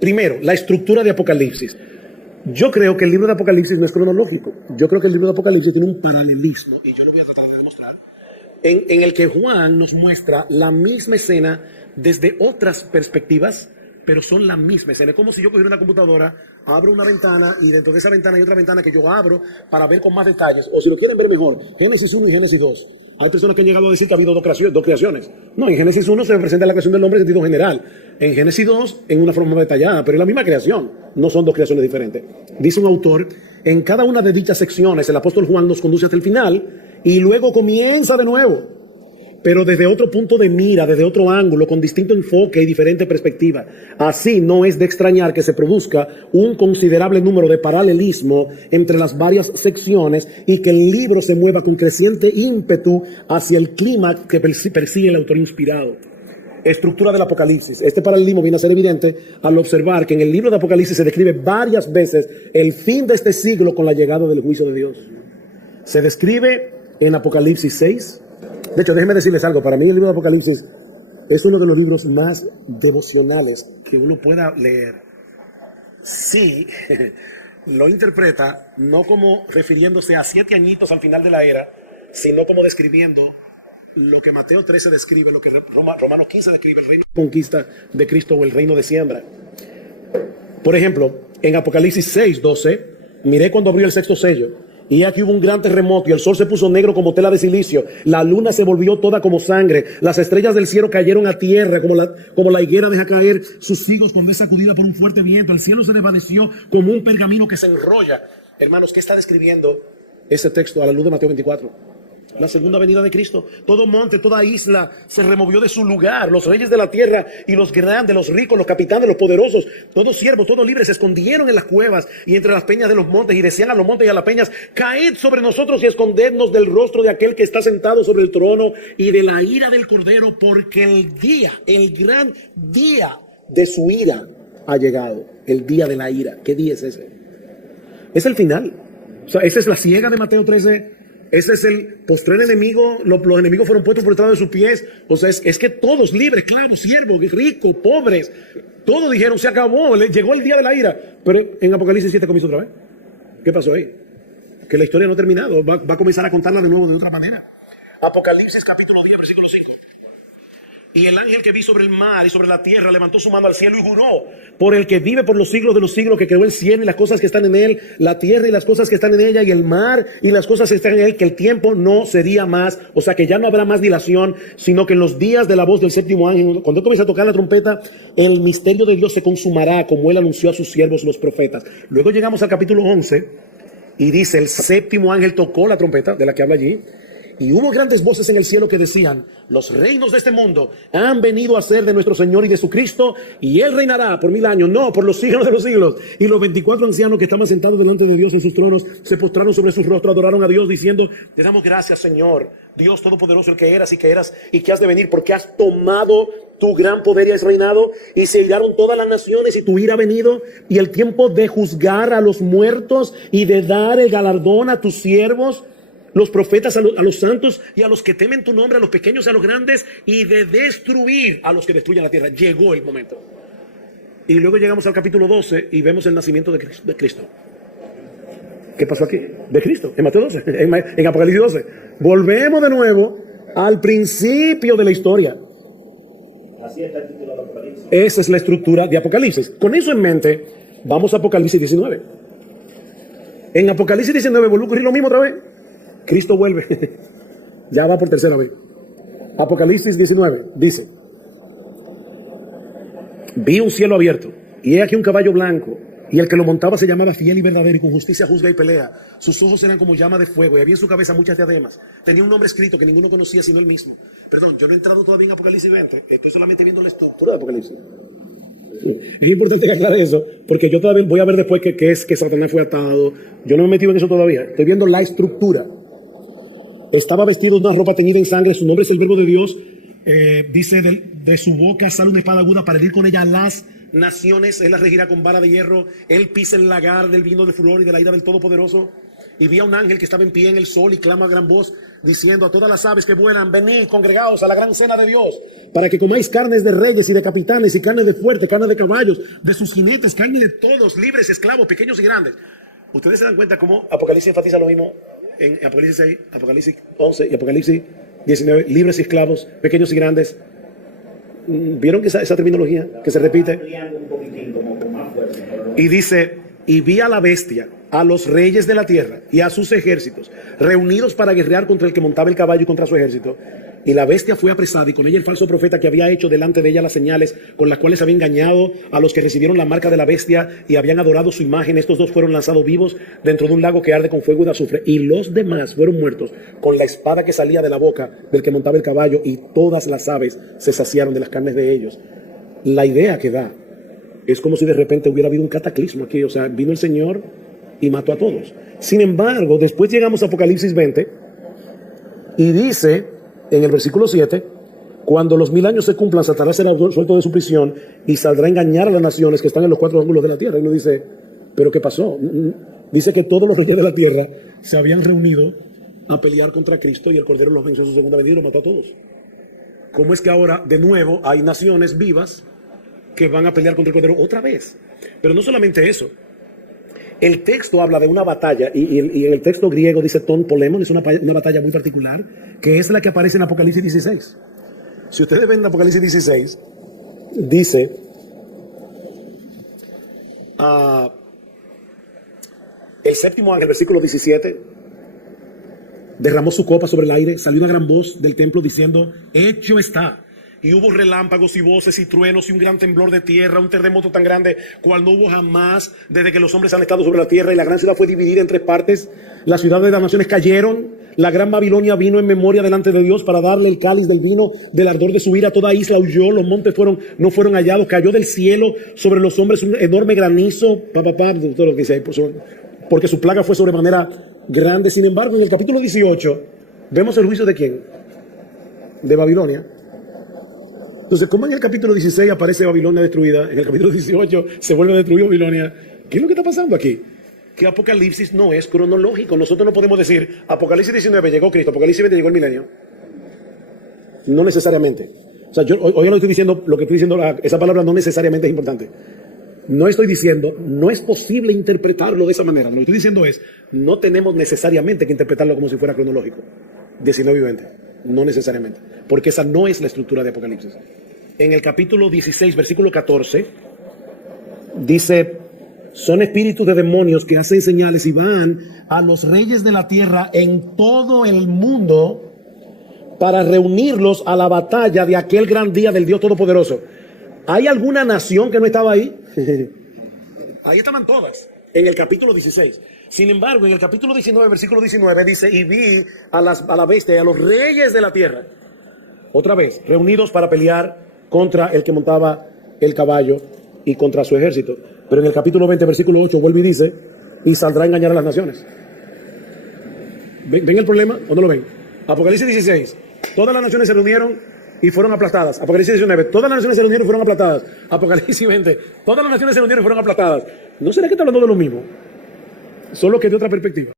Primero, la estructura de Apocalipsis. Yo creo que el libro de Apocalipsis no es cronológico. Yo creo que el libro de Apocalipsis tiene un paralelismo, y yo lo voy a tratar de demostrar, en el que Juan nos muestra la misma escena desde otras perspectivas, pero son la misma escena. Es como si yo cogiera una computadora, abro una ventana y dentro de esa ventana hay otra ventana que yo abro para ver con más detalles. O si lo quieren ver mejor, Génesis 1 y Génesis 2. Hay personas que han llegado a decir que ha habido dos creaciones. No, en Génesis 1 se representa la creación del hombre en sentido general. En Génesis 2 en una forma más detallada, pero es la misma creación. No son dos creaciones diferentes. Dice un autor, en cada una de dichas secciones el apóstol Juan nos conduce hasta el final y luego comienza de nuevo, pero desde otro punto de mira, desde otro ángulo, con distinto enfoque y diferente perspectiva. Así no es de extrañar que se produzca un considerable número de paralelismo entre las varias secciones y que el libro se mueva con creciente ímpetu hacia el clímax que persigue el autor inspirado. Estructura del Apocalipsis. Este paralelismo viene a ser evidente al observar que en el libro de Apocalipsis se describe varias veces el fin de este siglo con la llegada del juicio de Dios. Se describe en Apocalipsis 6. De hecho, déjenme decirles algo. Para mí el libro de Apocalipsis es uno de los libros más devocionales que uno pueda leer. Sí, lo interpreta no como refiriéndose a 7 añitos al final de la era, sino como describiendo lo que Mateo 13 describe, lo que Romanos 15 describe, el reino de conquista de Cristo o el reino de siembra. Por ejemplo, en Apocalipsis 6:12, miré cuando abrió el sexto sello. Y aquí hubo un gran terremoto y el sol se puso negro como tela de silicio. La luna se volvió toda como sangre. Las estrellas del cielo cayeron a tierra como la higuera deja caer sus higos cuando es sacudida por un fuerte viento. El cielo se desvaneció como un pergamino que se enrolla. Hermanos, ¿qué está describiendo ese texto a la luz de Mateo 24? La segunda venida de Cristo. Todo monte, toda isla se removió de su lugar. Los reyes de la tierra y los grandes, los ricos, los capitanes, los poderosos, todos siervos, todos libres, se escondieron en las cuevas y entre las peñas de los montes y decían a los montes y a las peñas: caed sobre nosotros y escondednos del rostro de aquel que está sentado sobre el trono y de la ira del Cordero, porque el día, el gran día de su ira ha llegado. El día de la ira. ¿Qué día es ese? Es el final. O sea, esa es la ciega de Mateo 13. Ese es el postrer enemigo. Los enemigos fueron puestos por detrás de sus pies. O sea, es que todos libres, esclavos, siervos, ricos, pobres, todos dijeron: se acabó, llegó el día de la ira. Pero en Apocalipsis 7 comienza otra vez. ¿Qué pasó ahí? Que la historia no ha terminado. Va a comenzar a contarla de nuevo de otra manera. Apocalipsis capítulo 10, versículo 5. Y el ángel que vi sobre el mar y sobre la tierra levantó su mano al cielo y juró por el que vive por los siglos de los siglos, que creó el cielo y las cosas que están en él, la tierra y las cosas que están en ella, y el mar y las cosas que están en él, que el tiempo no sería más, o sea que ya no habrá más dilación, sino que en los días de la voz del séptimo ángel, cuando comienza a tocar la trompeta, el misterio de Dios se consumará, como él anunció a sus siervos los profetas. Luego llegamos al capítulo 11 y dice: el séptimo ángel tocó la trompeta, de la que habla allí, y hubo grandes voces en el cielo que decían: los reinos de este mundo han venido a ser de nuestro Señor y de su Cristo, y Él reinará por 1000 años, no, por los siglos de los siglos. Y los 24 ancianos que estaban sentados delante de Dios en sus tronos se postraron sobre sus rostros, adoraron a Dios, diciendo: te damos gracias, Señor, Dios Todopoderoso, el que eras y que has de venir, porque has tomado tu gran poder y has reinado, y se iraron todas las naciones y tu ira ha venido, y el tiempo de juzgar a los muertos y de dar el galardón a tus siervos, los profetas, a los santos y a los que temen tu nombre, a los pequeños y a los grandes, y de destruir a los que destruyen la tierra. Llegó el momento. Y luego llegamos al capítulo 12 y vemos el nacimiento de Cristo. ¿Qué pasó aquí? De Cristo, en Mateo 12, en Apocalipsis 12. Volvemos de nuevo al principio de la historia. Así está el título de Apocalipsis. Esa es la estructura de Apocalipsis. Con eso en mente, vamos a Apocalipsis 19. En Apocalipsis 19 volvió a ocurrir lo mismo otra vez. Cristo vuelve. Ya va por tercera vez. Apocalipsis 19 dice: vi un cielo abierto, y he aquí un caballo blanco, y el que lo montaba se llamaba Fiel y Verdadero, y con justicia juzga y pelea. Sus ojos eran como llama de fuego, y había en su cabeza muchas diademas. Tenía un nombre escrito que ninguno conocía sino él mismo. Perdón, yo no he entrado todavía en Apocalipsis 20. Estoy solamente viendo la estructura de Apocalipsis. Es importante que aclare eso, porque yo todavía voy a ver después que es que Satanás fue atado. Yo no me he metido en eso todavía. Estoy viendo la estructura. Estaba vestido de una ropa teñida en sangre. Su nombre es el Verbo de Dios. Dice: de su boca sale una espada aguda para herir con ella a las naciones. Él las regirá con vara de hierro. Él pisa el lagar del vino de furor y de la ira del Todopoderoso. Y vi a un ángel que estaba en pie en el sol y clama a gran voz, diciendo a todas las aves que vuelan: venid congregados a la gran cena de Dios, para que comáis carnes de reyes y de capitanes, y carne de fuerte, carne de caballos, de sus jinetes, carne de todos, libres, esclavos, pequeños y grandes. Ustedes se dan cuenta cómo Apocalipsis enfatiza lo mismo en Apocalipsis 6, Apocalipsis 11 y Apocalipsis 19, libres y esclavos, pequeños y grandes. ¿Vieron que esa terminología que se repite? Ampliando un poquitín, como con más fuerza. Y dice: y vi a la bestia, a los reyes de la tierra y a sus ejércitos, reunidos para guerrear contra el que montaba el caballo y contra su ejército. Y la bestia fue apresada, y con ella el falso profeta que había hecho delante de ella las señales con las cuales había engañado a los que recibieron la marca de la bestia y habían adorado su imagen. Estos dos fueron lanzados vivos dentro de un lago que arde con fuego y de azufre. Y los demás fueron muertos con la espada que salía de la boca del que montaba el caballo, y todas las aves se saciaron de las carnes de ellos. La idea que da es como si de repente hubiera habido un cataclismo aquí. O sea, vino el Señor y mató a todos. Sin embargo, después llegamos a Apocalipsis 20 y dice en el versículo 7: cuando los 1000 años se cumplan, Satanás será suelto de su prisión y saldrá a engañar a las naciones que están en los 4 ángulos de la tierra. Y uno dice: ¿pero qué pasó? Dice que todos los reyes de la tierra se habían reunido a pelear contra Cristo, y el Cordero los venció en su segunda venida y los mató a todos. ¿Cómo es que ahora de nuevo hay naciones vivas que van a pelear contra el Cordero otra vez? Pero no solamente eso. El texto habla de una batalla, y en el texto griego dice ton polemon, es una batalla muy particular, que es la que aparece en Apocalipsis 16. Si ustedes ven en Apocalipsis 16, dice: el séptimo ángel, versículo 17, derramó su copa sobre el aire, salió una gran voz del templo diciendo: hecho está. Y hubo relámpagos y voces y truenos y un gran temblor de tierra, un terremoto tan grande cual no hubo jamás desde que los hombres han estado sobre la tierra. Y la gran ciudad fue dividida en 3 partes. Las ciudades de las naciones cayeron. La gran Babilonia vino en memoria delante de Dios para darle el cáliz del vino del ardor de su ira. Toda isla huyó, los montes no fueron hallados. Cayó del cielo sobre los hombres un enorme granizo. Todo lo que dice ahí, porque su plaga fue sobremanera grande. Sin embargo, en el capítulo 18 vemos el juicio de ¿quién? De Babilonia. Entonces, ¿cómo en el capítulo 16 aparece Babilonia destruida? En el capítulo 18 se vuelve a destruir Babilonia. ¿Qué es lo que está pasando aquí? Que Apocalipsis no es cronológico. Nosotros no podemos decir: Apocalipsis 19 llegó Cristo, Apocalipsis 20 llegó el milenio. No necesariamente. O sea, hoy no estoy diciendo, lo que estoy diciendo, esa palabra no necesariamente es importante. No estoy diciendo, no es posible interpretarlo de esa manera. Lo que estoy diciendo es, no tenemos necesariamente que interpretarlo como si fuera cronológico. 19 y 20. No necesariamente, porque esa no es la estructura de Apocalipsis. En el capítulo 16, versículo 14, dice: son espíritus de demonios que hacen señales y van a los reyes de la tierra en todo el mundo para reunirlos a la batalla de aquel gran día del Dios Todopoderoso. ¿Hay alguna nación que no estaba ahí? Ahí estaban todas, en el capítulo 16. Sin embargo, en el capítulo 19, versículo 19, dice: y vi a la bestia y a los reyes de la tierra, otra vez, reunidos para pelear contra el que montaba el caballo y contra su ejército. Pero en el capítulo 20, versículo 8, vuelve y dice: y saldrá a engañar a las naciones. ¿Ven el problema o no lo ven? Apocalipsis 16, todas las naciones se reunieron y fueron aplastadas. Apocalipsis 19, todas las naciones se reunieron y fueron aplastadas. Apocalipsis 20, todas las naciones se reunieron y fueron aplastadas. ¿No será que está hablando de lo mismo? Solo que de otra perspectiva.